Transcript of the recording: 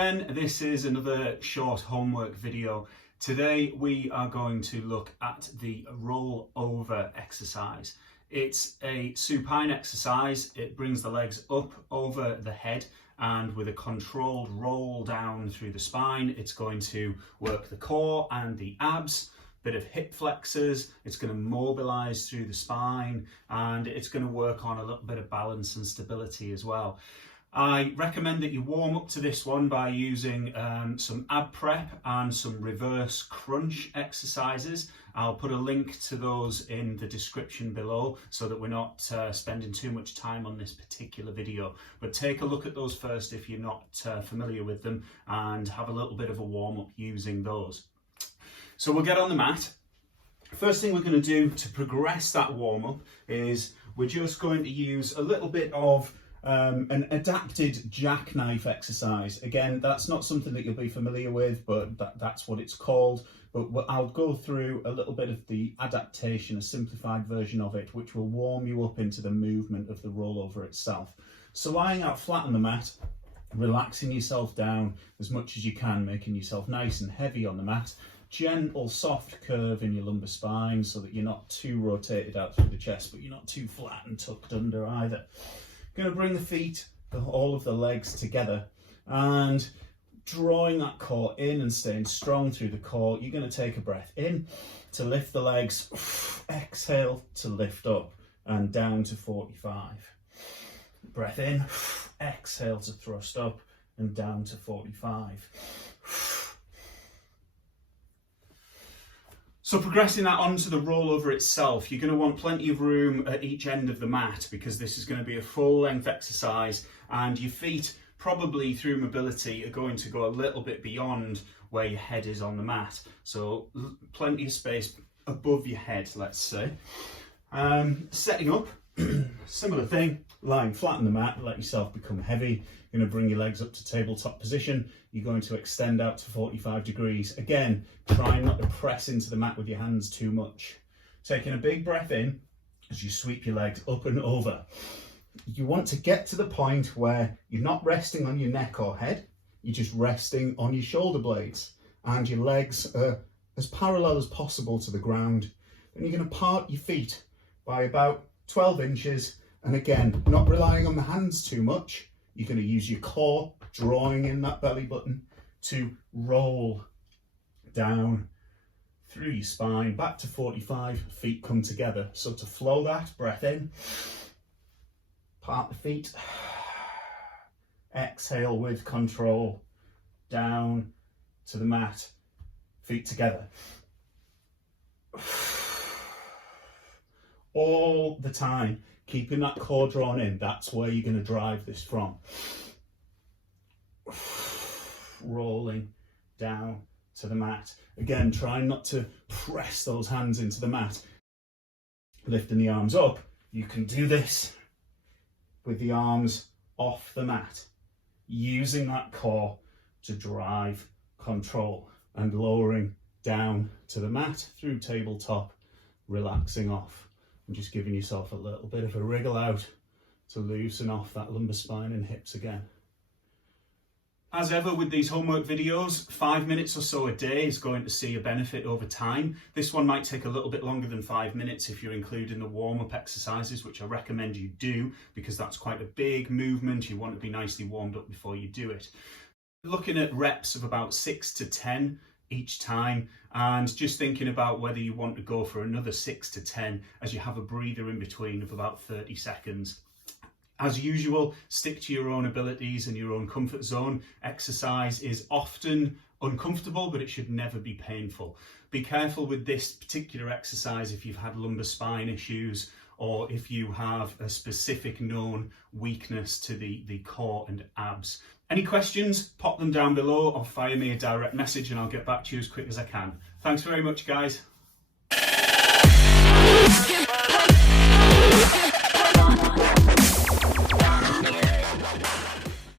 again, this is another short homework video. Today we are going to look at the rollover exercise. It's a supine exercise. It brings the legs up over the head and with a controlled roll down through the spine, it's going to work the core and the abs, bit of hip flexors, it's going to mobilise through the spine, and it's going to work on a little bit of balance and stability as well. I recommend that you warm up to this one by using some ab prep and some reverse crunch exercises. I'll put a link to those in the description below so that we're not spending too much time on this particular video. But take a look at those first if you're not familiar with them, and have a little bit of a warm up using those. So we'll get on the mat. First thing we're going to do to progress that warm up is we're just going to use a little bit of an adapted jackknife exercise. Again, that's not something that you'll be familiar with, but that's what it's called. But I'll go through a little bit of the adaptation, a simplified version of it, which will warm you up into the movement of the rollover itself. So lying out flat on the mat, relaxing yourself down as much as you can, making yourself nice and heavy on the mat. Gentle soft curve in your lumbar spine so that you're not too rotated out through the chest, but you're not too flat and tucked under either. Going to bring the feet, all of the legs together, and drawing that core in and staying strong through the core. You're going to take a breath in to lift the legs, exhale to lift up and down to 45. Breath in, exhale to thrust up and down to 45. So progressing that onto the rollover itself, you're going to want plenty of room at each end of the mat because this is going to be a full length exercise, and your feet probably through mobility are going to go a little bit beyond where your head is on the mat. So plenty of space above your head, let's say. Setting up, similar thing, lying flat on the mat, let yourself become heavy. You're going to bring your legs up to tabletop position. You're going to extend out to 45 degrees. Again, try not to press into the mat with your hands too much. Taking a big breath in as you sweep your legs up and over. You want to get to the point where you're not resting on your neck or head. You're just resting on your shoulder blades and your legs are as parallel as possible to the ground. Then you're going to part your feet by about 12 inches. And again, not relying on the hands too much. You're going to use your core, drawing in that belly button to roll down through your spine, back to 45, feet come together. So to flow that, breath in, part the feet, exhale with control, down to the mat, feet together. All the time. Keeping that core drawn in, that's where you're going to drive this from. Rolling down to the mat. Again, try not to press those hands into the mat. Lifting the arms up, you can do this with the arms off the mat, using that core to drive control and lowering down to the mat through tabletop, relaxing off. And just giving yourself a little bit of a wriggle out to loosen off that lumbar spine and hips again. As ever with these homework videos, 5 minutes or so a day is going to see a benefit over time. This one might take a little bit longer than 5 minutes if you're including the warm-up exercises, which I recommend you do because that's quite a big movement. You want to be nicely warmed up before you do it. Looking at reps of about 6 to 10 each time, and just thinking about whether you want to go for another 6 to 10 as you have a breather in between of about 30 seconds. As usual, stick to your own abilities and your own comfort zone. Exercise is often uncomfortable, but it should never be painful. Be careful with this particular exercise if you've had lumbar spine issues or if you have a specific known weakness to the core and abs. Any questions, pop them down below or fire me a direct message and I'll get back to you as quick as I can. Thanks very much, guys.